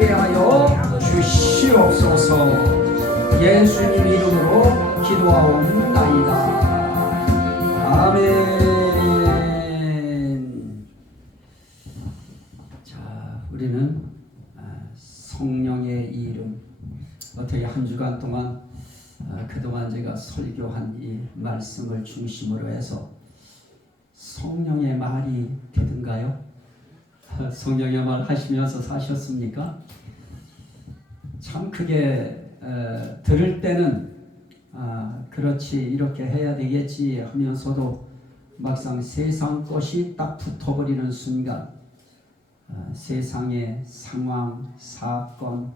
되게 하여 주시옵소서. 예수님 이름으로 기도하옵나이다. 아멘. 자, 우리는 성령의 이름, 어떻게 한 주간 동안 그동안 제가 설교한 이 말씀을 중심으로 해서 성령의 말이 되던가요? 성령의 말 하시면서 사셨습니까? 참 크게 들을 때는 그렇지 이렇게 해야 되겠지 하면서도 막상 세상 것이 딱 붙어버리는 순간 세상의 상황, 사건,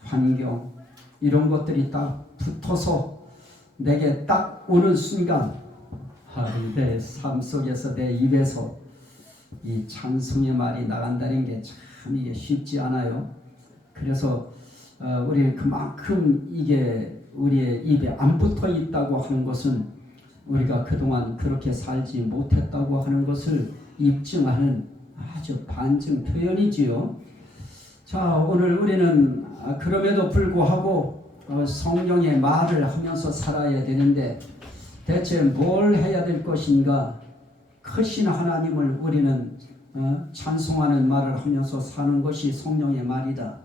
환경 이런 것들이 딱 붙어서 내게 딱 오는 순간 내 삶 속에서 내 입에서 이 찬송의 말이 나간다는 게 참 이게 쉽지 않아요. 그래서 우리 그만큼 이게 우리의 입에 안 붙어 있다고 하는 것은 우리가 그동안 그렇게 살지 못했다고 하는 것을 입증하는 아주 반증 표현이지요. 자, 오늘 우리는 그럼에도 불구하고 성령의 말을 하면서 살아야 되는데 대체 뭘 해야 될 것인가? 크신 하나님을 우리는 찬송하는 말을 하면서 사는 것이 성령의 말이다.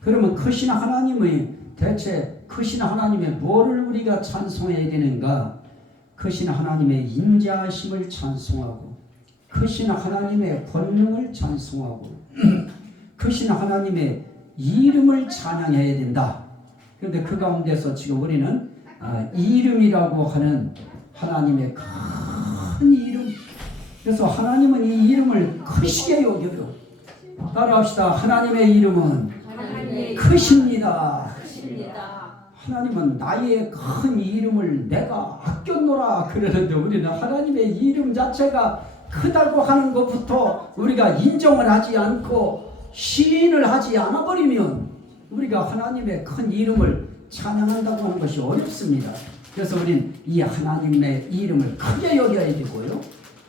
그러면 크신 하나님의 대체 크신 하나님의 뭐를 우리가 찬송해야 되는가? 크신 하나님의 인자하심을 찬송하고 크신 하나님의 권능을 찬송하고 크신 하나님의 이름을 찬양해야 된다. 그런데 그 가운데서 지금 우리는 이름이라고 하는 하나님의 큰 이름, 그래서 하나님은 이 이름을 크시게 여겨요. 따라합시다. 하나님의 이름은 크십니다. 하나님은 나의 큰 이름을 내가 아꼈노라 그러는데 우리는 하나님의 이름 자체가 크다고 하는 것부터 우리가 인정을 하지 않고 시인을 하지 않아 버리면 우리가 하나님의 큰 이름을 찬양한다고 하는 것이 어렵습니다. 그래서 우리는 이 하나님의 이름을 크게 여겨야 되고요,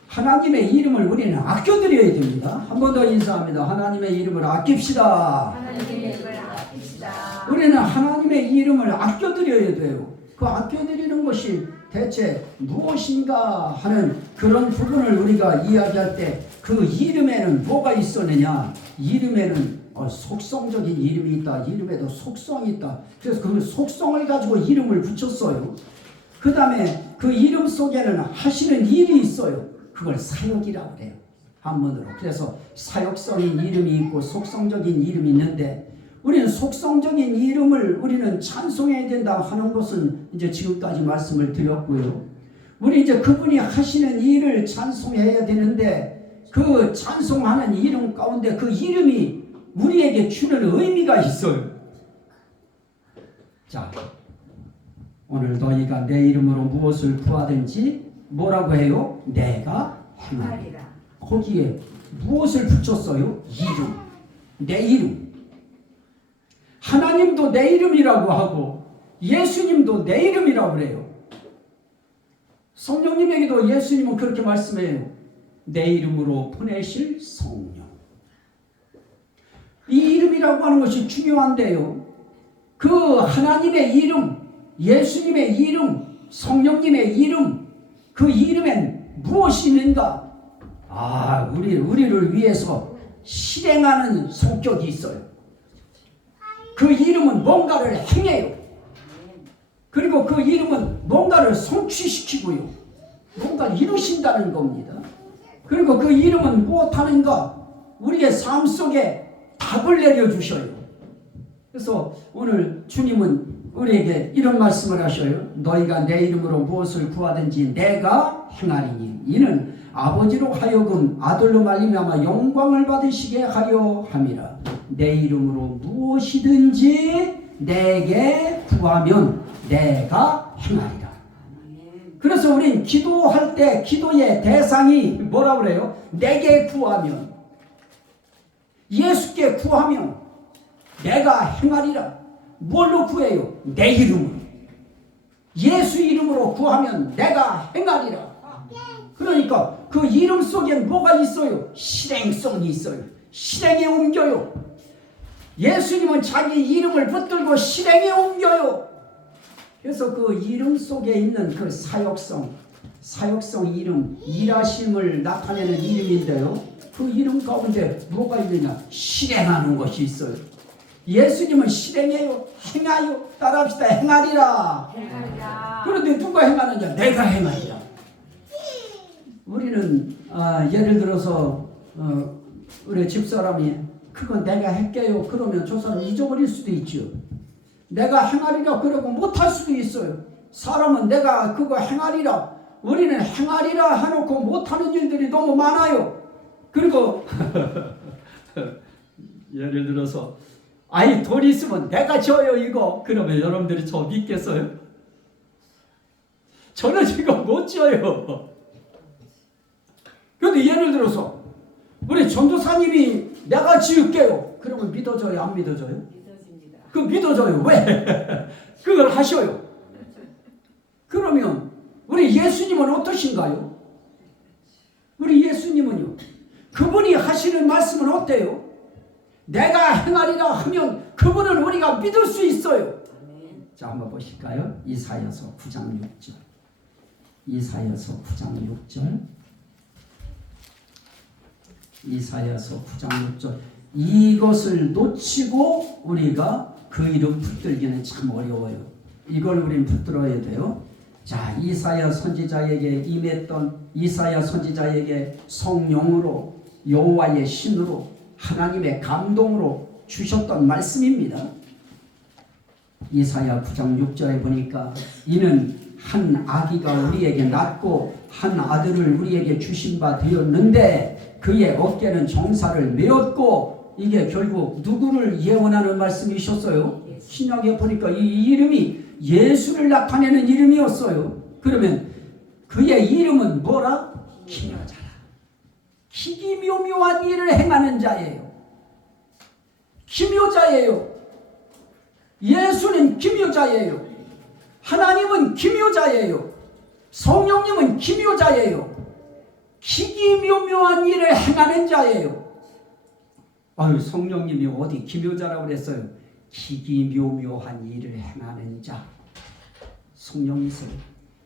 하나님의 이름을 우리는 아껴드려야 됩니다. 한 번 더 인사합니다. 하나님의 이름을 아낍시다. 하나님의 이름을 아낍시다. 우리는 하나님의 이름을 아껴드려야 돼요. 그 아껴드리는 것이 대체 무엇인가 하는 그런 부분을 우리가 이야기할 때 그 이름에는 뭐가 있었느냐? 이름에는 속성적인 이름이 있다. 이름에도 속성이 있다. 그래서 그 속성을 가지고 이름을 붙였어요. 그 다음에 그 이름 속에는 하시는 일이 있어요. 그걸 사역이라고 해요. 한문으로. 그래서 사역성인 이름이 있고 속성적인 이름이 있는데 우리는 속성적인 이름을 우리는 찬송해야 된다 하는 것은 이제 지금까지 말씀을 드렸고요. 우리 이제 그분이 하시는 일을 찬송해야 되는데 그 찬송하는 이름 가운데 그 이름이 우리에게 주는 의미가 있어요. 자, 오늘 너희가 내 이름으로 무엇을 구하든지 뭐라고 해요? 내가 행하리라. 거기에 무엇을 붙였어요? 이름. 내 이름. 하나님도 내 이름이라고 하고 예수님도 내 이름이라고 그래요. 성령님에게도 예수님은 그렇게 말씀해요. 내 이름으로 보내실 성령. 이 이름이라고 하는 것이 중요한데요, 그 하나님의 이름, 예수님의 이름, 성령님의 이름, 그 이름엔 무엇이 있는가? 우리를 위해서 실행하는 성격이 있어요. 그 이름은 뭔가를 행해요. 그리고 그 이름은 뭔가를 성취시키고요, 뭔가를 이루신다는 겁니다. 그리고 그 이름은 무엇하는가? 우리의 삶 속에 답을 내려주셔요. 그래서 오늘 주님은 우리에게 이런 말씀을 하셔요. 너희가 내 이름으로 무엇을 구하든지 내가 행하리니 이는 아버지로 하여금 아들로 말미암아 영광을 받으시게 하려 함이라. 내 이름으로 무엇이든지 내게 구하면 내가 행하리라. 그래서 우린 기도할 때 기도의 대상이 뭐라고 그래요? 내게 구하면, 예수께 구하면 내가 행하리라. 뭘로 구해요? 내 이름으로. 예수 이름으로 구하면 내가 행하리라. 그러니까 그 이름 속에 뭐가 있어요? 실행성이 있어요. 실행에 옮겨요. 예수님은 자기 이름을 붙들고 실행에 옮겨요. 그래서 그 이름 속에 있는 그 사역성 이름, 일하심을 나타내는 이름인데요. 그 이름 가운데 뭐가 있느냐? 실행하는 것이 있어요. 예수님은 실행해요. 행하여. 따라합시다. 행하리라. 그런데 누가 행하느냐? 내가 행하리라. 우리는 예를 들어서 우리 집사람이 그건 내가 할게요. 그러면 저 사람 잊어버릴 수도 있죠. 내가 행하리라 그러고 못할 수도 있어요. 사람은 내가 그거 행하리라. 우리는 행하리라 해놓고 못하는 일들이 너무 많아요. 그리고 예를 들어서 아이 돈 있으면 내가 줘요 이거. 그러면 여러분들이 저 믿겠어요? 저는 이거 못 줘요. 그런데 예를 들어서 우리 전도사님이 내가 지을게요. 그러면 믿어져요? 안 믿어져요? 믿어집니다. 그 믿어져요. 왜? 그걸 하셔요. 그러면 우리 예수님은 어떠신가요? 우리 예수님은요. 그분이 하시는 말씀은 어때요? 내가 행하리라 하면 그분은 우리가 믿을 수 있어요. 자, 한번 보실까요? 이사야서 9장 6절. 이사야서 9장 6절. 이사야서 9장 6절. 이것을 놓치고 우리가 그 이름 붙들기는 참 어려워요. 이걸 우리는 붙들어야 돼요. 자, 이사야 선지자에게 임했던 이사야 선지자에게 성령으로 여호와의 신으로 하나님의 감동으로 주셨던 말씀입니다. 이사야 9장 6절에 보니까 이는 한 아기가 우리에게 낳고 한 아들을 우리에게 주신 바 되었는데 그의 어깨는 정사를 메었고 이게 결국 누구를 예언하는 말씀이셨어요? 신약에 보니까 이 이름이 예수를 나타내는 이름이었어요. 그러면 그의 이름은 뭐라? 기묘자라. 기기묘묘한 일을 행하는 자예요. 기묘자예요. 예수는 기묘자예요. 하나님은 기묘자예요. 성령님은 기묘자예요. 기기묘묘한 일을 행하는 자예요. 아유, 성령님이 어디 기묘자라고 그랬어요? 기기묘묘한 일을 행하는 자. 성령이세요.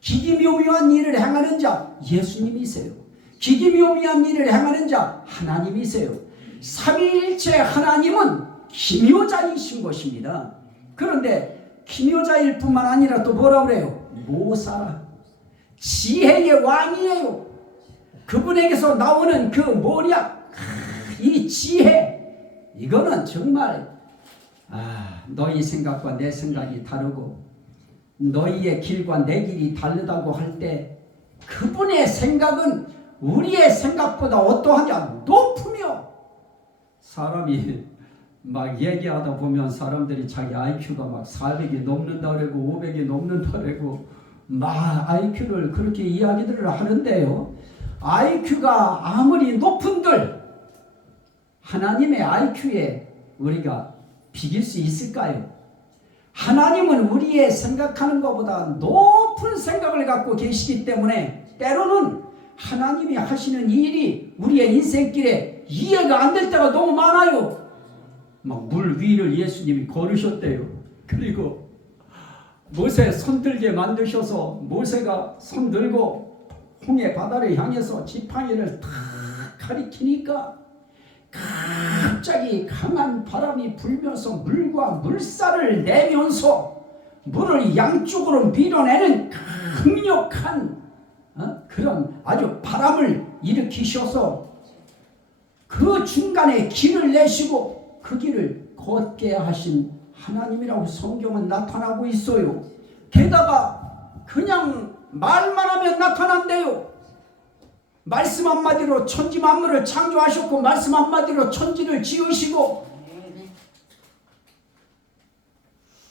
기기묘묘한 일을 행하는 자 예수님이세요. 기기묘묘한 일을 행하는 자 하나님이세요. 삼위일체 하나님은 기묘자이신 것입니다. 그런데 기묘자일 뿐만 아니라 또 뭐라 그래요? 모사, 지혜의 왕이에요. 그분에게서 나오는 그 모략, 이 지혜, 이거는 정말 너희 생각과 내 생각이 다르고 너희의 길과 내 길이 다르다고 할 때 그분의 생각은 우리의 생각보다 어떠하냐? 높으며. 사람이 막 얘기하다 보면 사람들이 자기 IQ가 막 400이 넘는다 그러고 500이 넘는다 그러고 막 IQ를 그렇게 이야기들을 하는데요. IQ가 아무리 높은들 하나님의 IQ에 우리가 비길 수 있을까요? 하나님은 우리의 생각하는 것보다 높은 생각을 갖고 계시기 때문에 때로는 하나님이 하시는 일이 우리의 인생길에 이해가 안 될 때가 너무 많아요. 막 물 위를 예수님이 걸으셨대요. 그리고 모세 손들게 만드셔서 모세가 손들고 홍해 바다를 향해서 지팡이를 탁 가리키니까 갑자기 강한 바람이 불면서 물과 물살을 내면서 물을 양쪽으로 밀어내는 강력한 그런 아주 바람을 일으키셔서 그 중간에 길을 내시고 그 길을 걷게 하신 하나님이라고 성경은 나타나고 있어요. 게다가 그냥 말만 하면 나타난대요. 말씀 한마디로 천지 만물을 창조하셨고 말씀 한마디로 천지를 지으시고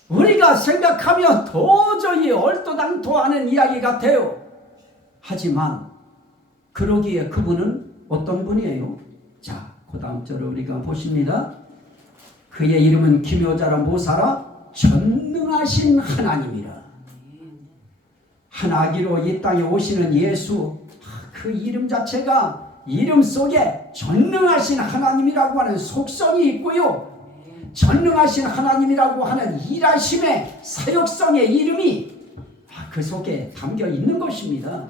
우리가 생각하면 도저히 얼토당토 않은 이야기 같아요. 하지만 그러기에 그분은 어떤 분이에요? 자, 그 다음 절을 우리가 보십니다. 그의 이름은 기묘자라 모사라 전능하신 하나님이라. 한 아기로 이 땅에 오시는 예수, 그 이름 자체가 이름 속에 전능하신 하나님이라고 하는 속성이 있고요. 전능하신 하나님이라고 하는 일하심의 사역성의 이름이 그 속에 담겨 있는 것입니다.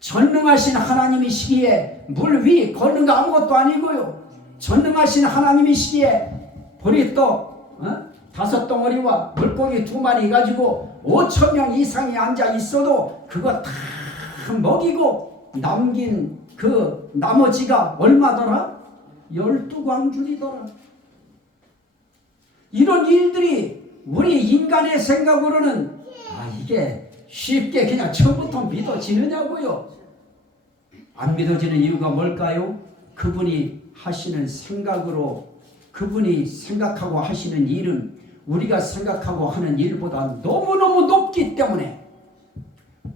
전능하신 하나님이시기에 물 위 걷는 거 아무것도 아니고요. 전능하신 하나님이시기에 보리떡 5덩어리와 물고기 2마리 가지고 5,000명 이상이 앉아 있어도 그거 다 먹이고 남긴 그 나머지가 얼마더라? 12광줄이더라. 이런 일들이 우리 인간의 생각으로는 이게 쉽게 그냥 처음부터 믿어지느냐고요. 안 믿어지는 이유가 뭘까요? 그분이 하시는 생각으로, 그분이 생각하고 하시는 일은 우리가 생각하고 하는 일보다 너무너무 높기 때문에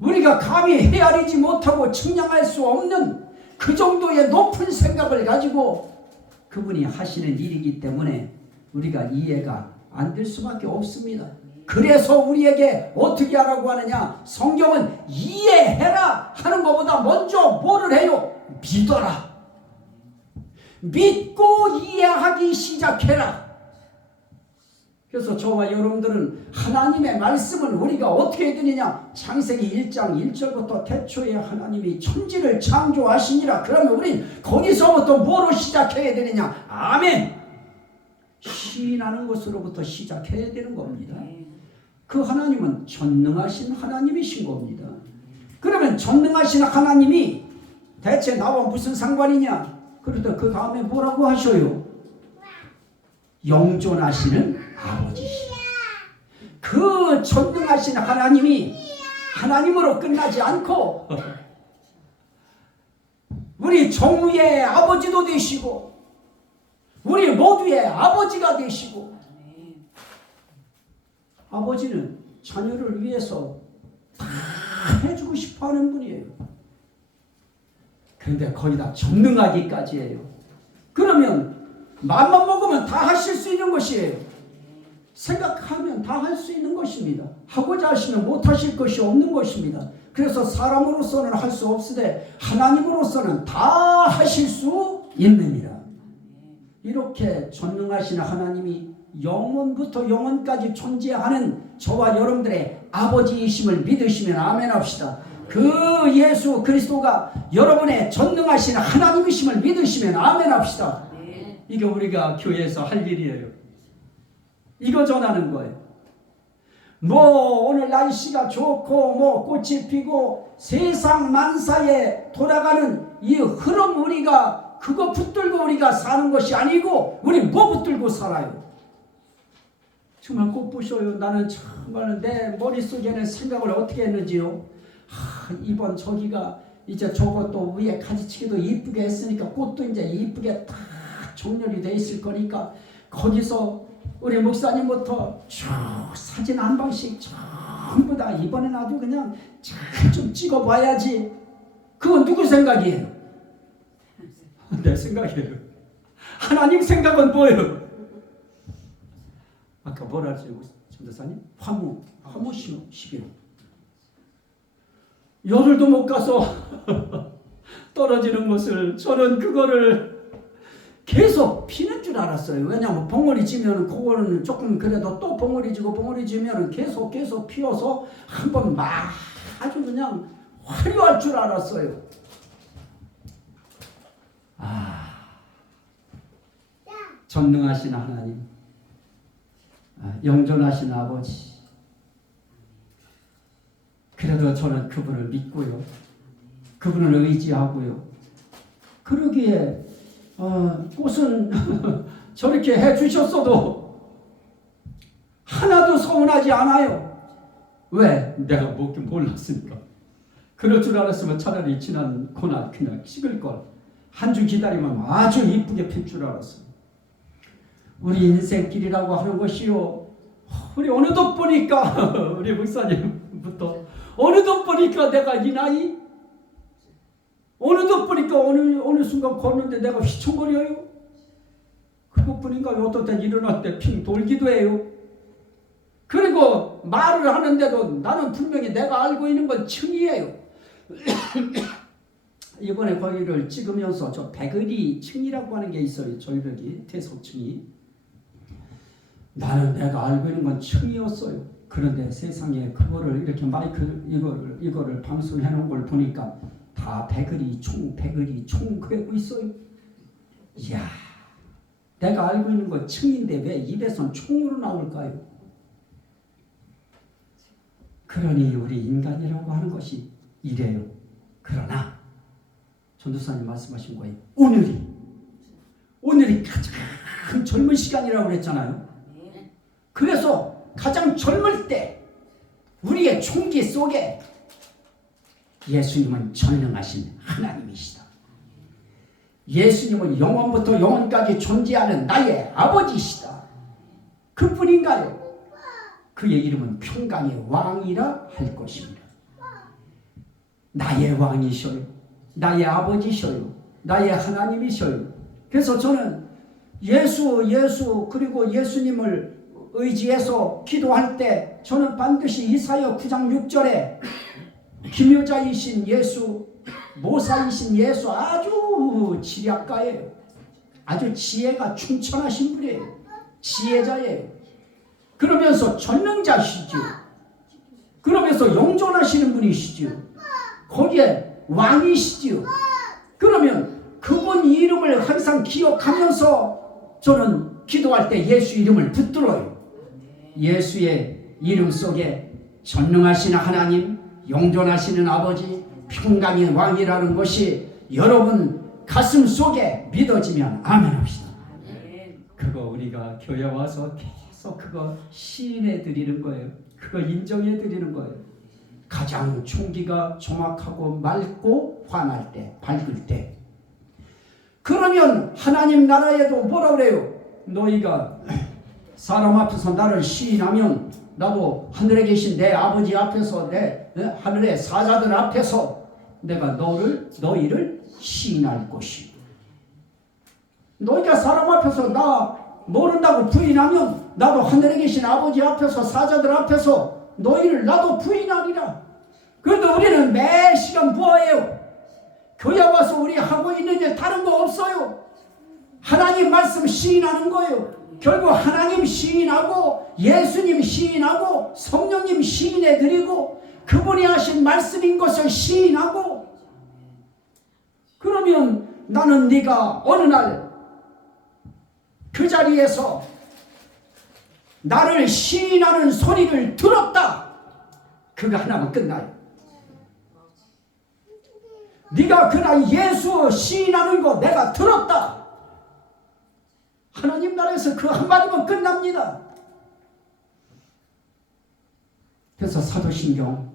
우리가 감히 헤아리지 못하고 측량할 수 없는 그 정도의 높은 생각을 가지고 그분이 하시는 일이기 때문에 우리가 이해가 안 될 수밖에 없습니다. 그래서 우리에게 어떻게 하라고 하느냐? 성경은 이해해라 하는 것보다 먼저 뭐를 해요? 믿어라. 믿고 이해하기 시작해라. 그래서 저와 여러분들은 하나님의 말씀을 우리가 어떻게 해야 되느냐? 창세기 1장 1절부터 태초에 하나님이 천지를 창조하시니라. 그러면 우린 거기서부터 뭐로 시작해야 되느냐? 아멘. 시인하는 것으로부터 시작해야 되는 겁니다. 그 하나님은 전능하신 하나님이신 겁니다. 그러면 전능하신 하나님이 대체 나와 무슨 상관이냐? 그러다 그 다음에 뭐라고 하셔요? 영존하시는 아버지시다. 그 전능하신 하나님이 하나님으로 끝나지 않고 우리 종류의 아버지도 되시고 우리 모두의 아버지가 되시고, 아버지는 자녀를 위해서 다 해주고 싶어하는 분이에요. 그런데 거기다 전능하기까지 해요. 그러면 맘만 먹으면 다 하실 수 있는 것이에요. 생각하면 다 할 수 있는 것입니다. 하고자 하시면 못하실 것이 없는 것입니다. 그래서 사람으로서는 할 수 없으되 하나님으로서는 다 하실 수 있느니라. 이렇게 전능하신 하나님이 영원부터 영원까지 존재하는 저와 여러분들의 아버지이심을 믿으시면 아멘 합시다. 그 예수 그리스도가 여러분의 전능하신 하나님이심을 믿으시면 아멘 합시다. 이게 우리가 교회에서 할 일이에요. 이거 전하는 거예요. 뭐 오늘 날씨가 좋고 뭐 꽃이 피고 세상 만사에 돌아가는 이 흐름, 우리가 그거 붙들고 우리가 사는 것이 아니고 우리 뭐 붙들고 살아요? 정말 꼭 보셔요. 나는 정말 내 머릿속에는 생각을 어떻게 했는지요. 이번 저기가 이제 저것도 위에 가지치기도 이쁘게 했으니까 꽃도 이제 이쁘게 다 정렬이 돼 있을 거니까 거기서 우리 목사님부터 쭉 사진 한 방씩 전부 다 이번엔 아주 그냥 잘 좀 찍어봐야지. 그건 누구 생각이에요? 내 생각이에요. 하나님 생각은 뭐예요? 아까 뭐라 하셨어요, 전도사님? 화무 11호. 열흘도 못 가서 떨어지는 것을 저는 그거를 계속 피는 줄 알았어요. 왜냐하면 봉오리 지면 그거는 조금 그래도 또 봉오리 지고 봉오리 지면 계속 피어서 한번 막 아주 그냥 화려할 줄 알았어요. 전능하신 하나님, 영존하신 아버지. 그래도 저는 그분을 믿고요. 그분을 의지하고요. 그러기에 꽃은 저렇게 해주셨어도 하나도 서운하지 않아요. 왜? 내가 먹긴 몰랐으니까. 그럴 줄 알았으면 차라리 지난 고난 그냥 식을걸. 한 주 기다리면 아주 이쁘게 필 줄 알았어요. 우리 인생길이라고 하는 것이요, 우리 어느덧 보니까 우리 목사님부터 어느덧 보니까 내가 이 나이, 어느덧 보니까 어느 순간 걷는데 내가 휘청거려요. 그것뿐인가? 어떤 때 일어날 때 핑 돌기도 해요. 그리고 말을 하는데도 나는 분명히 내가 알고 있는 건 층이에요. 이번에 거기를 찍으면서 저 백의리 층이라고 하는 게 있어요. 절벽이, 대소층이. 나는 내가 알고 있는 건 층이었어요. 그런데 세상에 그거를 이렇게 마이크 이거를 방송해 놓은 걸 보니까 다 배글이 총 그러고 있어요. 이야, 내가 알고 있는 건 층인데 왜 입에선 총으로 나올까요? 그러니 우리 인간이라고 하는 것이 이래요. 그러나 전도사님 말씀하신 거예요. 오늘이 가장 젊은 시간이라고 그랬잖아요. 그래서 가장 젊을 때 우리의 총기 속에 예수님은 전능하신 하나님이시다. 예수님은 영원부터 영원까지 존재하는 나의 아버지시다. 그뿐인가요? 그의 이름은 평강의 왕이라 할 것입니다. 나의 왕이셔요. 나의 아버지셔요. 나의 하나님이셔요. 그래서 저는 예수 그리고 예수님을 의지해서 기도할 때 저는 반드시 이사야 9장 6절에 기묘자이신 예수, 모사이신 예수 아주 지략가예요. 아주 지혜가 충천하신 분이에요. 지혜자예요. 그러면서 전능자시죠. 그러면서 영존하시는 분이시죠. 거기에 왕이시죠. 그러면 그분 이름을 항상 기억하면서 저는 기도할 때 예수 이름을 붙들어요. 예수의 이름 속에 전능하신 하나님, 영존하시는 아버지, 평강의 왕이라는 것이 여러분 가슴 속에 믿어지면 아멘 합시다. 그거 우리가 교회 와서 계속 그거 시인해 드리는 거예요. 그거 인정해 드리는 거예요. 가장 총기가 정확하고 맑고 환할 때, 밝을 때. 그러면 하나님 나라에도 뭐라 그래요? 너희가 사람 앞에서 나를 시인하면 나도 하늘에 계신 내 아버지 앞에서 내 하늘의 사자들 앞에서 내가 너희를 시인할 것이요. 너희가 사람 앞에서 나 모른다고 부인하면 나도 하늘에 계신 아버지 앞에서 사자들 앞에서 너희를 나도 부인하리라. 그래도 우리는 매 시간 뭐예요? 교회 와서 우리 하고 있는 일 다른 거 없어요. 하나님 말씀 시인하는 거예요. 결국 하나님 시인하고 예수님 시인하고 성령님 시인해드리고 그분이 하신 말씀인 것을 시인하고, 그러면 나는 네가 어느 날 그 자리에서 나를 시인하는 소리를 들었다. 그거 하나면 끝나요. 네가 그날 예수 시인하는 거 내가 들었다. 하나님 나라에서 그 한마디면 끝납니다. 그래서 사도신경,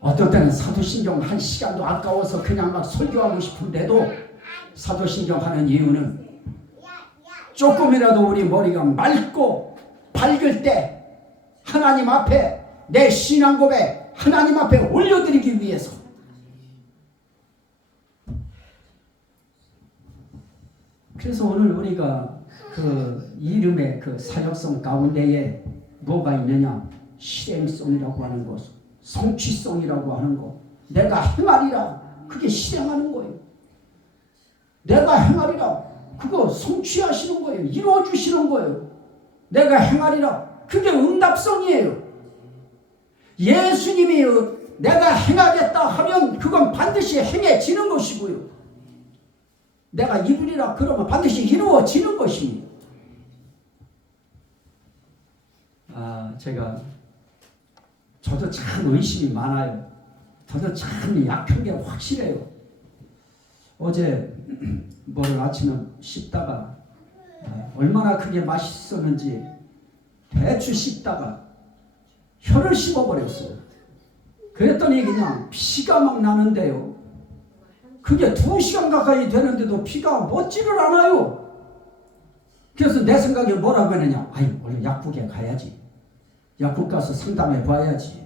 어떨 때는 사도신경 한 시간도 아까워서 그냥 막 설교하고 싶은데도 사도신경 하는 이유는 조금이라도 우리 머리가 맑고 밝을 때 하나님 앞에 내 신앙 고백 하나님 앞에 올려드리기 위해서. 그래서 오늘 우리가 그 이름의 그 사역성 가운데에 뭐가 있느냐? 실행성이라고 하는 것, 성취성이라고 하는 것. 내가 행하리라, 그게 실행하는 거예요. 내가 행하리라, 그거 성취하시는 거예요. 이루어주시는 거예요. 내가 행하리라, 그게 응답성이에요. 예수님이 내가 행하겠다 하면 그건 반드시 행해지는 것이고요. 내가 이루리라 그러면 반드시 이루어지는 것입니다. 저도 참 의심이 많아요. 저도 참 약한 게 확실해요. 어제 뭐를 아침에 씹다가 얼마나 그게 맛있었는지 대추 씹다가 혀를 씹어버렸어요. 그랬더니 그냥 피가 막 나는데요. 그게 2시간 가까이 되는데도 피가 멎지를 않아요. 그래서 내 생각에 뭐라고 하느냐? 오늘 약국에 가야지. 약국 가서 상담해 봐야지.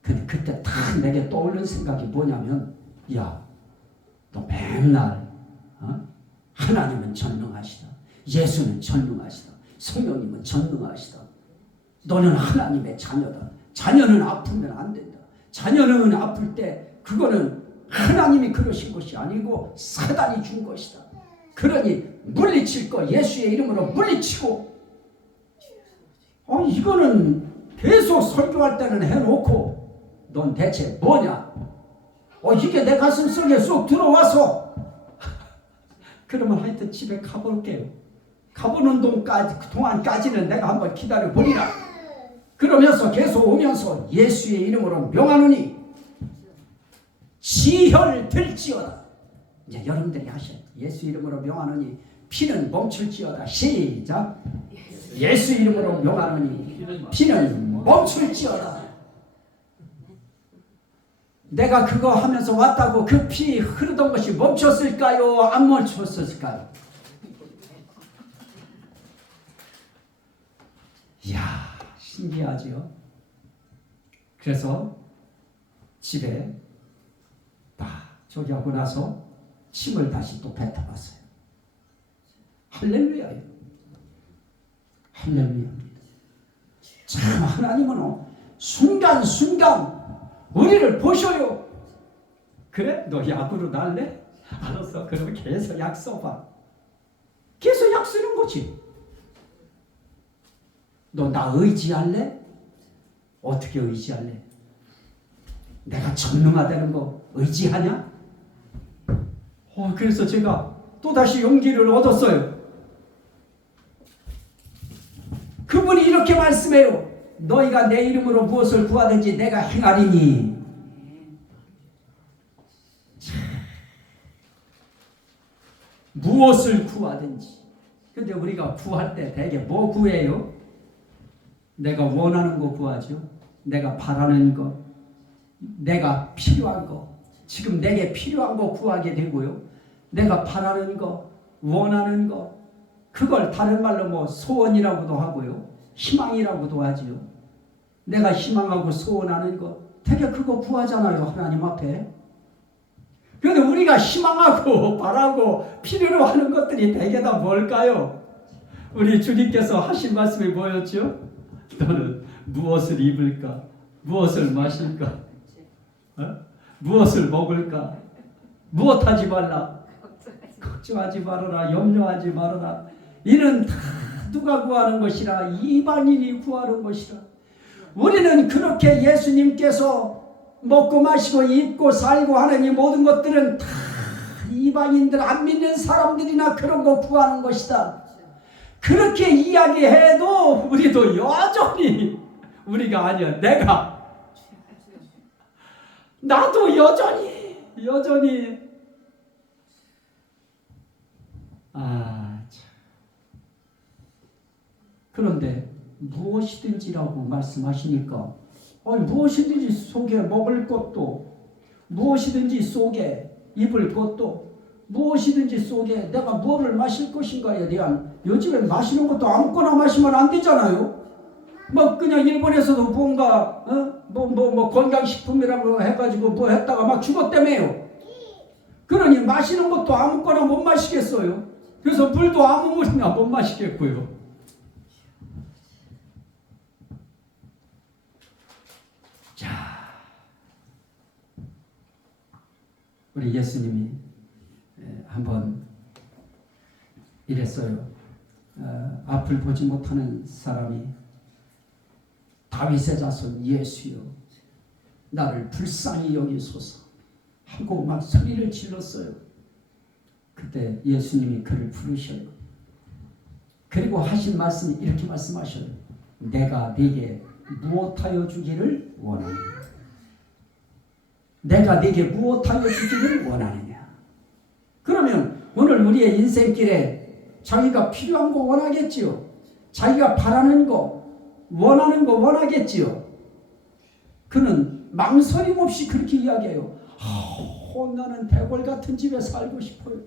근데 그때 딱 내게 떠오르는 생각이 뭐냐면, 야, 너 맨날 하나님은 전능하시다. 예수는 전능하시다. 성령님은 전능하시다. 너는 하나님의 자녀다. 자녀는 아프면 안 된다. 자녀는 아플 때 그거는 하나님이 그러신 것이 아니고 사단이 준 것이다. 그러니 물리칠 거 예수의 이름으로 물리치고 이거는 계속 설교할 때는 해놓고 넌 대체 뭐냐? 이게 내 가슴 속에 쏙 들어와서 그러면 하여튼 집에 가볼게요. 가보는 동안까지는 내가 한번 기다려 보리라. 그러면서 계속 오면서 예수의 이름으로 명하노니 지혈될지어다. 이제 여러분들이 하셔야 돼. 예수 이름으로 명하노니 피는 멈출지어다. 시작. 예수 이름으로 명하노니 피는 멈출지어다. 내가 그거 하면서 왔다고 그 피 흐르던 것이 멈췄을까요? 안 멈췄을까요? 이야, 신기하지요? 그래서 집에 딱 저기 하고 나서 침을 다시 또 뱉어봤어요. 할렐루야예요. 할렐루야입니다. 참 하나님은 순간순간 우리를 보셔요. 그래? 너 약으로 날래? 알았어. 그러면 계속 약 써봐. 계속 약 쓰는 거지. 너 나 의지할래? 어떻게 의지할래? 내가 전능하다는 거 의지하냐? 그래서 제가 또다시 용기를 얻었어요. 그분이 이렇게 말씀해요. 너희가 내 이름으로 무엇을 구하든지 내가 행하리니. 무엇을 구하든지. 근데 우리가 구할 때 대개 뭐 구해요? 내가 원하는 거 구하죠. 내가 바라는 거, 내가 필요한 거, 지금 내게 필요한 거 구하게 되고요. 내가 바라는 거, 원하는 거, 그걸 다른 말로 뭐 소원이라고도 하고요. 희망이라고도 하지요. 내가 희망하고 소원하는 거, 되게 그거 구하잖아요. 하나님 앞에. 그런데 우리가 희망하고 바라고 필요로 하는 것들이 대개 다 뭘까요? 우리 주님께서 하신 말씀이 뭐였죠? 너는 무엇을 입을까? 무엇을 마실까? 무엇을 먹을까? 무엇하지 말라? 걱정하지 말아라. 염려하지 말아라. 이는 다 누가 구하는 것이라? 이방인이 구하는 것이라. 우리는 그렇게 예수님께서 먹고 마시고 입고 살고 하는 이 모든 것들은 다 이방인들, 안 믿는 사람들이나 그런 거 구하는 것이다. 그렇게 이야기해도 우리도 여전히 우리가 아니야. 나도 여전히 참. 그런데 무엇이든지라고 말씀하시니까 무엇이든지 속에 먹을 것도, 무엇이든지 속에 입을 것도, 무엇이든지 속에 내가 뭐를 마실 것인가에 대한, 요즘에 마시는 것도 아무거나 마시면 안 되잖아요. 뭐 그냥 일본에서도 뭔가 뭐 건강식품이라고 해가지고 뭐 했다가 막 죽었다며요. 그러니 마시는 것도 아무거나 못 마시겠어요. 그래서 물도 아무 물이나 못 마시겠고요. 자, 우리 예수님이 한번 이랬어요. 앞을 보지 못하는 사람이 다윗의 자손 예수여 나를 불쌍히 여기소서 하고 막 소리를 질렀어요. 그때 예수님이 그를 부르셔요. 그리고 하신 말씀이 이렇게 말씀하셔요. 내가 네게 무엇하여 주기를 원하느냐? 내가 네게 무엇하여 주기를 원하느냐? 그러면 오늘 우리의 인생길에 자기가 필요한 거 원하겠지요. 자기가 바라는 거, 원하는 거 원하겠지요. 그는 망설임 없이 그렇게 이야기해요. 나는 대궐 같은 집에 살고 싶어요.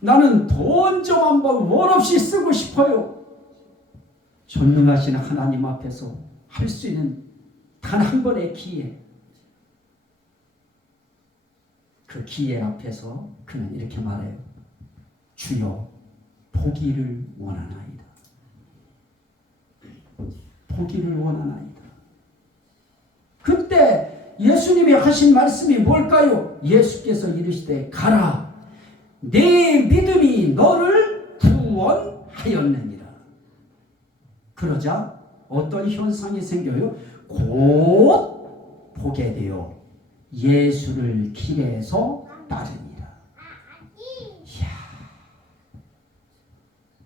나는 돈 좀 한번 원 없이 쓰고 싶어요. 전능하신 하나님 앞에서 할 수 있는 단 한 번의 기회, 그 기회 앞에서 그는 이렇게 말해요. 주여 보기를 원하나이다. 보기를 원하나이다. 그때 예수님이 하신 말씀이 뭘까요? 예수께서 이르시되 가라 내 믿음이 너를 구원하였느니라. 그러자 어떤 현상이 생겨요? 곧 보게 되어 예수를 길에서 따릅니다. 이야,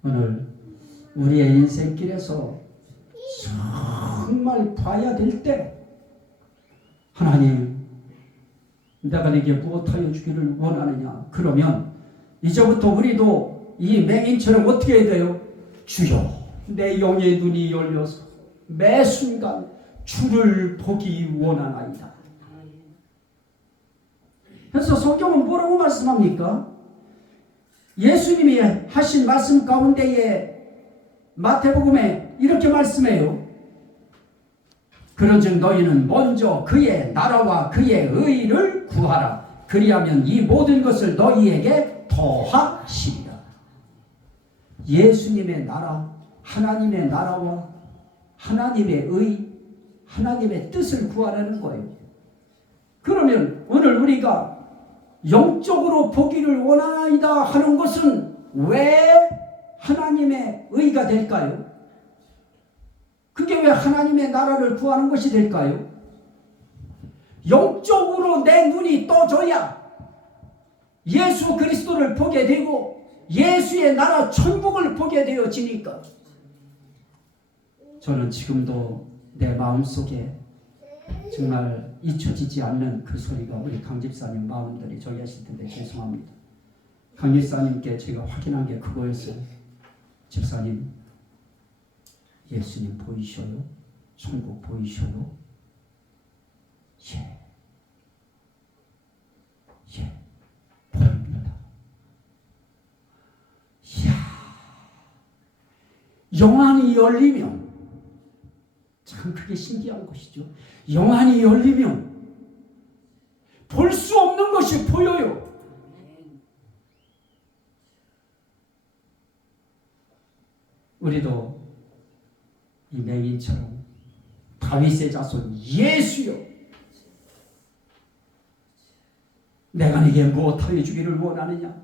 오늘 우리의 인생길에서 정말 봐야 될 때 하나님, 내가 네게 무엇하여 주기를 원하느냐? 그러면 이제부터 우리도 이 맹인처럼 어떻게 해야 돼요? 주여, 내 영의 눈이 열려서 매 순간 주를 보기 원하나이다. 그래서 성경은 뭐라고 말씀합니까? 예수님이 하신 말씀 가운데에 마태복음에 이렇게 말씀해요. 그런즉 너희는 먼저 그의 나라와 그의 의를 구하라. 그리하면 이 모든 것을 너희에게 더하시리라. 예수님의 나라, 하나님의 나라와 하나님의 의, 하나님의 뜻을 구하라는 거예요. 그러면 오늘 우리가 영적으로 보기를 원하나이다 하는 것은 왜 하나님의 의가 될까요? 그게 왜 하나님의 나라를 구하는 것이 될까요? 영적으로 내 눈이 떠져야 예수 그리스도를 보게 되고 예수의 나라 천국을 보게 되어지니까. 저는 지금도 내 마음속에 정말 잊혀지지 않는 그 소리가 우리 강 집사님 마음들이 저기 하실 텐데 죄송합니다. 강 집사님께 제가 확인한 게 그거였어요. 집사님, 예수님 보이셔요? 천국 보이셔요? 예, 보입니다. 이야, 영안이 열리면 참 그게 신기한 것이죠. 영안이 열리면 볼 수 없는 것이 보여요. 우리도 이 맹인처럼 다윗의 자손 예수여, 내가 네게 무엇하여 주기를 원하느냐?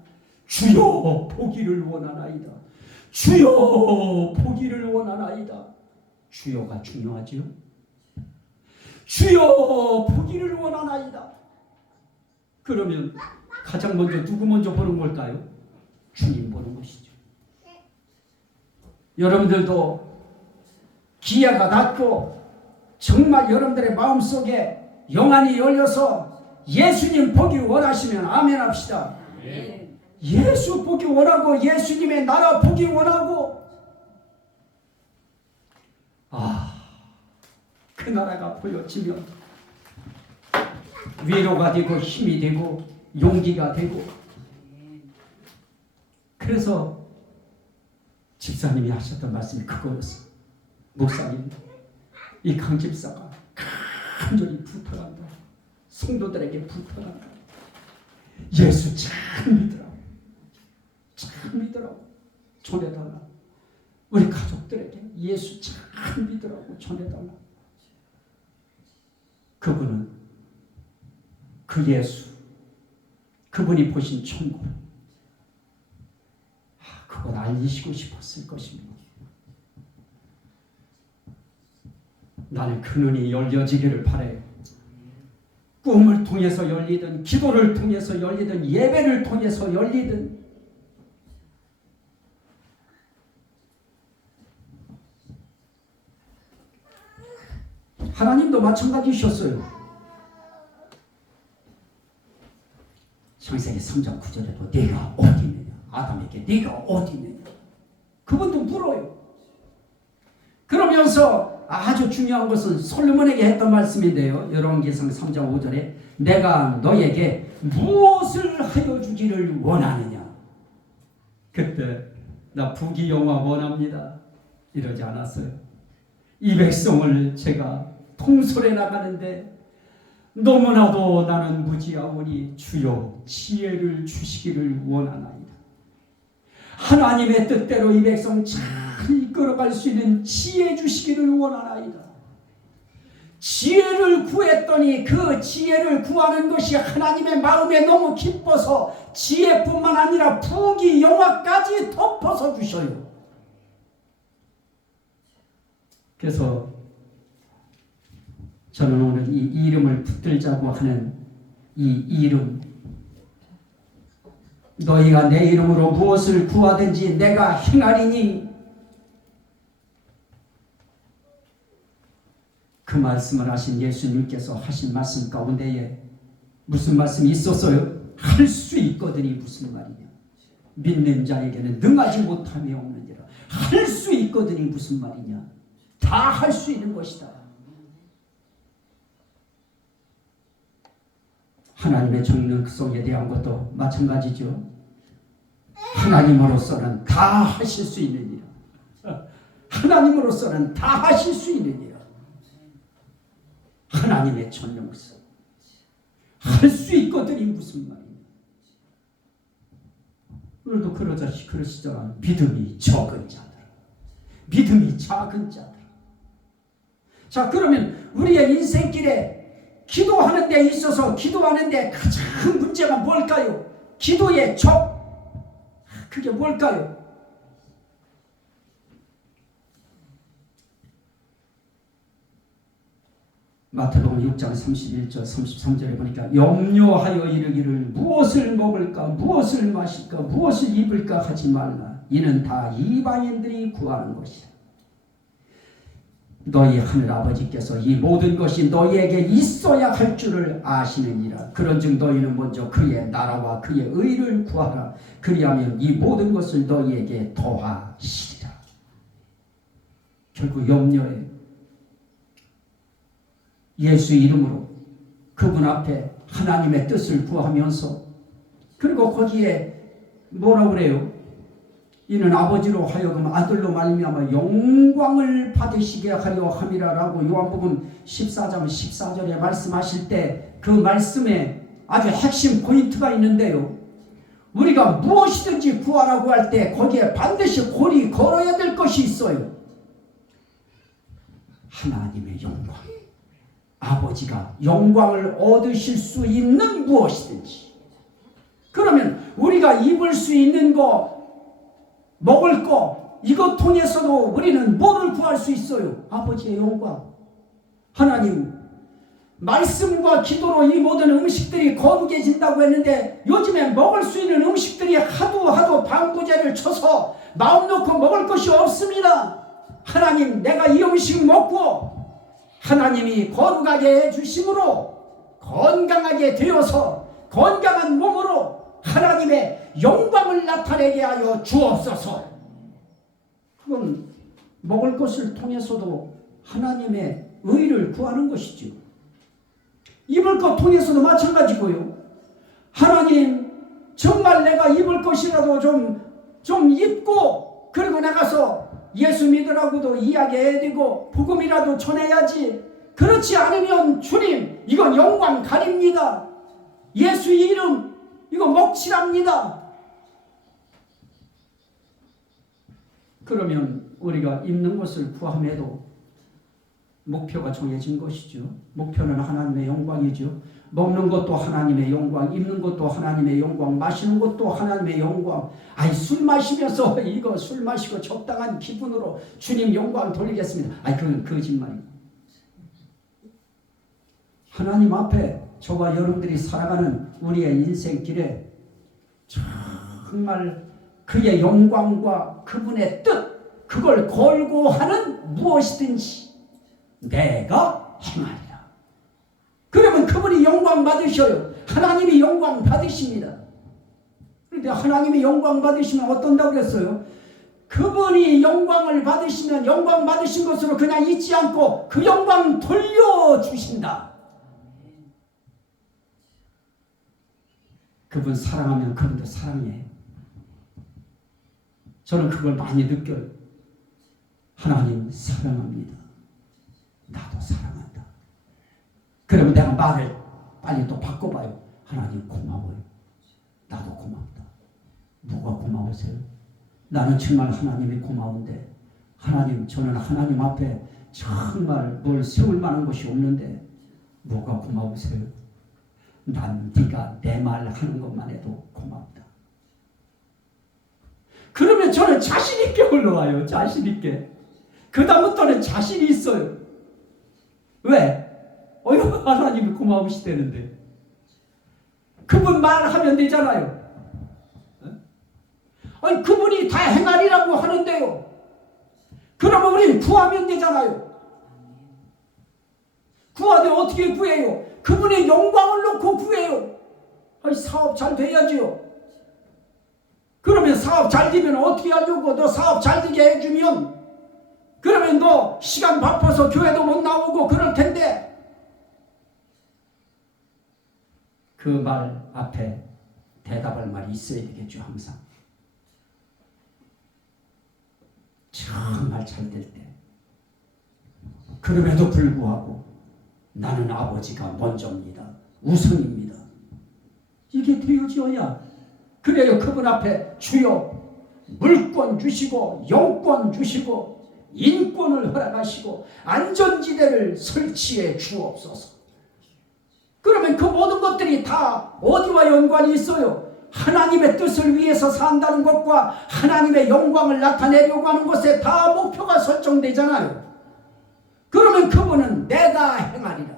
주여 보기를 원하나이다. 주여 보기를 원하나이다. 주여가 중요하지요. 주여 보기를 원하나이다. 그러면 가장 먼저 누구 먼저 보는 걸까요? 주님 보는 것이죠. 여러분들도 기회가 닿고 정말 여러분들의 마음속에 영안이 열려서 예수님 보기 원하시면 아멘 합시다. 예수 보기 원하고 예수님의 나라 보기 원하고, 그 나라가 보여지면 위로가 되고 힘이 되고 용기가 되고. 그래서 집사님이 하셨던 말씀이 그거였어요. 목사님, 이 강 집사가 간절히 부탁한다. 성도들에게 부탁한다. 예수 참 믿으라고. 참 믿으라고 전해달라. 우리 가족들에게 예수 참 믿으라고 전해달라. 그분은 그 예수, 그분이 보신 천국, 그걸 알리시고 싶었을 것입니다. 나는 그 눈이 열려지기를 바라요. 꿈을 통해서 열리든 기도를 통해서 열리든 예배를 통해서 열리든 하나님도 마찬가지셨어요. 창세기 3장 9절에도 네가 어디 있느냐, 아담에게 네가 어디 있느냐, 그분도 물어요. 그러면서 아주 중요한 것은 솔로몬에게 했던 말씀인데요. 열왕기상 3장 5절에 내가 너에게 무엇을 하여 주기를 원하느냐. 그때 나 부귀영화 원합니다 이러지 않았어요. 이 백성을 제가 통솔해 나가는데 너무나도 나는 무지하오니 주여 지혜를 주시기를 원하나이다. 하나님의 뜻대로 이 백성 잘 이끌어갈 수 있는 지혜 주시기를 원하나이다. 지혜를 구했더니 그 지혜를 구하는 것이 하나님의 마음에 너무 기뻐서 지혜뿐만 아니라 부귀영화까지 덮어서 주셔요. 그래서 저는 오늘 이 이름을 붙들자고 하는 이 이름, 너희가 내 이름으로 무엇을 구하든지 내가 행하리니, 그 말씀을 하신 예수님께서 하신 말씀 가운데에 무슨 말씀이 있었어요? 할 수 있거든이 무슨 말이냐? 믿는 자에게는 능하지 못함이 없느니라. 할 수 있거든이 무슨 말이냐? 다 할 수 있는 것이다. 하나님의 정능성에 대한 것도 마찬가지죠. 하나님으로서는 다 하실 수 있느니라. 하나님으로서는 다 하실 수 있느니라. 하나님의 전능성. 할 수 있거든이 무슨 말이냐. 오늘도 그러시더라. 믿음이 적은 자들, 믿음이 작은 자들. 자, 그러면 우리의 인생길에 기도하는 데 있어서 기도하는데 가장 문제가 뭘까요? 기도의 적, 그게 뭘까요? 마태복음 6장 31절 33절에 보니까 염려하여 이르기를 무엇을 먹을까 무엇을 마실까 무엇을 입을까 하지 말라. 이는 다 이방인들이 구하는 것이라. 너희 하늘 아버지께서 이 모든 것이 너희에게 있어야 할 줄을 아시느니라. 그런즉 너희는 먼저 그의 나라와 그의 의를 구하라. 그리하면 이 모든 것을 너희에게 더하시리라. 결국 염려에 예수 이름으로 그분 앞에 하나님의 뜻을 구하면서, 그리고 거기에 뭐라고 그래요? 이는 아버지로 하여금 아들로 말미암아 영광을 받으시게 하려 함이라라고 요한복음 14장 14절에 말씀하실 때 그 말씀에 아주 핵심 포인트가 있는데요. 우리가 무엇이든지 구하라고 할 때 거기에 반드시 골이 걸어야 될 것이 있어요. 하나님의 영광. 아버지가 영광을 얻으실 수 있는 무엇이든지. 그러면 우리가 입을 수 있는 거, 먹을 거, 이것 통해서도 우리는 뭐를 구할 수 있어요? 아버지의 영광. 하나님, 말씀과 기도로 이 모든 음식들이 거룩해진다고 했는데 요즘에 먹을 수 있는 음식들이 하도 방부제를 쳐서 마음 놓고 먹을 것이 없습니다. 하나님, 내가 이 음식 먹고 하나님이 거룩하게 해주심으로 건강하게 되어서 건강한 몸으로 하나님의 영광을 나타내게 하여 주옵소서. 그건 먹을 것을 통해서도 하나님의 의를 구하는 것이죠. 입을 것 통해서도 마찬가지고요. 하나님, 정말 내가 입을 것이라도 좀 입고 그리고 나가서 예수 믿으라고도 이야기해야 되고 복음이라도 전해야지. 그렇지 않으면 주님, 이건 영광 가립니다. 예수 이름 이거 먹칠합니다. 그러면 우리가 입는 것을 구함에도 목표가 정해진 것이죠. 목표는 하나님의 영광이죠. 먹는 것도 하나님의 영광, 입는 것도 하나님의 영광, 마시는 것도 하나님의 영광. 아이, 술 마시면서 이거 술 마시고 적당한 기분으로 주님 영광 돌리겠습니다. 아이, 그건 거짓말이고. 하나님 앞에 저와 여러분들이 살아가는 우리의 인생길에 정말 그의 영광과 그분의 뜻, 그걸 걸고 하는 무엇이든지 내가 행하리라. 그러면 그분이 영광 받으셔요. 하나님이 영광 받으십니다. 그런데 하나님이 영광 받으시면 어떤다고 그랬어요? 그분이 영광을 받으시면 영광 받으신 것으로 그냥 잊지 않고 그 영광 돌려주신다. 그분 사랑하면 그분도 사랑해. 저는 그걸 많이 느껴요. 하나님 사랑합니다. 나도 사랑한다. 그러면 내가 말을 빨리 또 바꿔봐요. 하나님 고마워요. 나도 고맙다. 누가 고마우세요? 나는 정말 하나님이 고마운데, 하나님, 저는 하나님 앞에 정말 뭘 세울 만한 것이 없는데 누가 고마우세요? 난 네가 내 말 하는 것만 해도 고맙다. 그러면 저는 자신 있게 올라와요. 자신 있게. 그 다음부터는 자신이 있어요. 왜? 하나님이 고마우시다는데. 그분 말하면 되잖아요. 아니 그분이 다 행하리라고 하는데요. 그러면 우리는 구하면 되잖아요. 구하되 어떻게 구해요? 그분의 영광을 놓고 구해요. 아니 사업 잘 돼야지요. 그러면 사업 잘 되면 어떻게 하려고? 너 사업 잘 되게 해주면 그러면 너 시간 바빠서 교회도 못 나오고 그럴 텐데 그 말 앞에 대답할 말이 있어야 되겠죠. 항상 정말 잘 될 때 그럼에도 불구하고 나는 아버지가 먼저입니다. 우선입니다. 이게 되어져야 그래요. 그분 앞에 주여 물권 주시고 영권 주시고 인권을 허락하시고 안전지대를 설치해 주옵소서. 그러면 그 모든 것들이 다 어디와 연관이 있어요? 하나님의 뜻을 위해서 산다는 것과 하나님의 영광을 나타내려고 하는 것에 다 목표가 설정되잖아요. 그러면 그분은 내가 행하리라.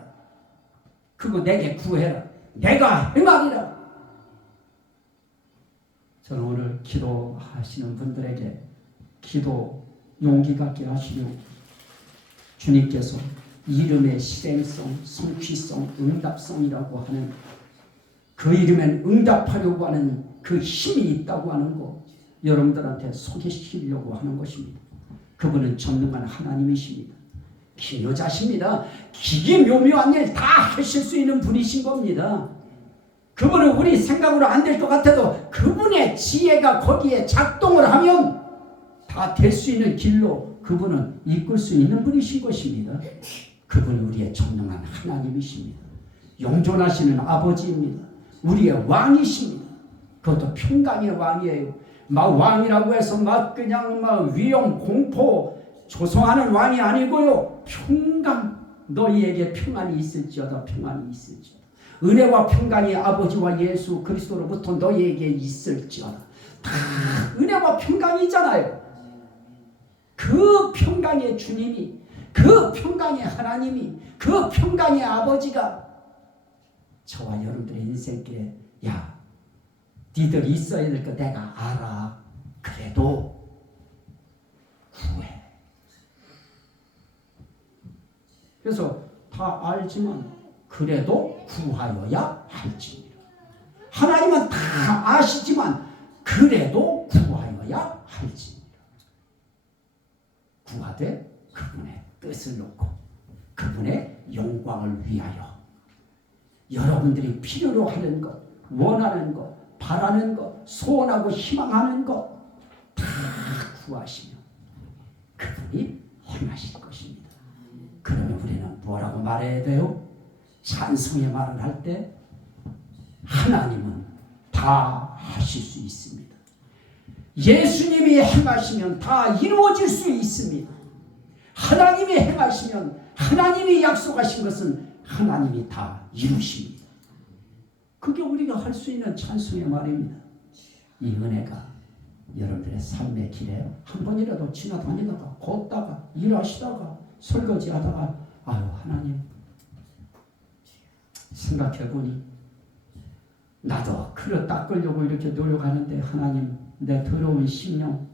그거 내게 구해라. 내가 행하리라. 저는 오늘 기도하시는 분들에게 기도 용기 갖게 하시려고 주님께서 이름의 실행성, 성취성, 응답성이라고 하는 그 이름엔 응답하려고 하는 그 힘이 있다고 하는 거 여러분들한테 소개시키려고 하는 것입니다. 그분은 전능한 하나님이십니다. 기묘자십니다. 기기묘묘한 일 다 하실 수 있는 분이신 겁니다. 그분은 우리 생각으로 안 될 것 같아도 그분의 지혜가 거기에 작동을 하면 다 될 수 있는 길로 그분은 이끌 수 있는 분이신 것입니다. 그분이 우리의 전능한 하나님이십니다. 영존하시는 아버지입니다. 우리의 왕이십니다. 그것도 평강의 왕이에요. 막 왕이라고 해서 막 그냥 막 위험 공포 조성하는 왕이 아니고요. 평강, 너희에게 평안이 있을지어다. 평안이 있을지어다. 은혜와 평강이 아버지와 예수 그리스도로부터 너희에게 있을지어다. 다 은혜와 평강이잖아요. 그 평강의 주님이, 그 평강의 하나님이, 그 평강의 아버지가 저와 여러분들의 인생께 야, 니들 있어야 될 거 내가 알아. 그래도 구해. 그래서 다 알지만 그래도 구하여야 할지니라. 하나님은 다 아시지만 그래도 구하여야 할지니라. 구하되 그분의 뜻을 놓고 그분의 영광을 위하여 여러분들이 필요로 하는 것, 원하는 것, 바라는 것, 소원하고 희망하는 것 다 구하시면 그분이 행하실 것입니다. 그러면 우리는 뭐라고 말해야 돼요? 찬송의 말을 할 때 하나님은 다 하실 수 있습니다. 예수님이 행하시면 다 이루어질 수 있습니다. 하나님이 행하시면 하나님이 약속하신 것은 하나님이 다 이루십니다. 그게 우리가 할 수 있는 찬송의 말입니다. 이 은혜가 여러분들의 삶의 길에 한 번이라도 지나다니다가 걷다가 일하시다가 설거지하다가 아유 하나님 생각해보니 나도 그릇 닦으려고 이렇게 노력하는데 하나님 내 더러운 심령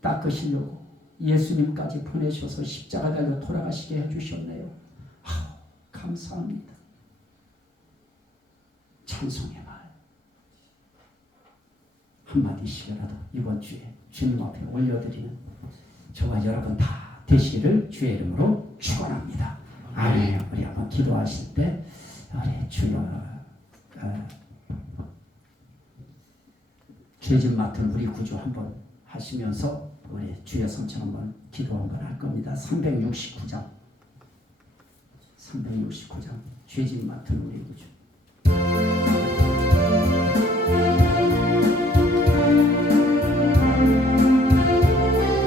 닦으시려고 예수님까지 보내셔서 십자가 달려 돌아가시게 해주셨네요. 아우 감사합니다. 찬송의 말 한마디씩이라도 이번 주에 주님 앞에 올려드리는 저와 여러분 다 되시기를 주의 이름으로 축원합니다. 아멘. 우리 한번 기도하실 때 우리 주여 죄짐 맡은 우리 구주 한번 하시면서 우리 주의 성찬 한번 기도 한번 할 겁니다. 369장 죄짐 맡은 우리 구주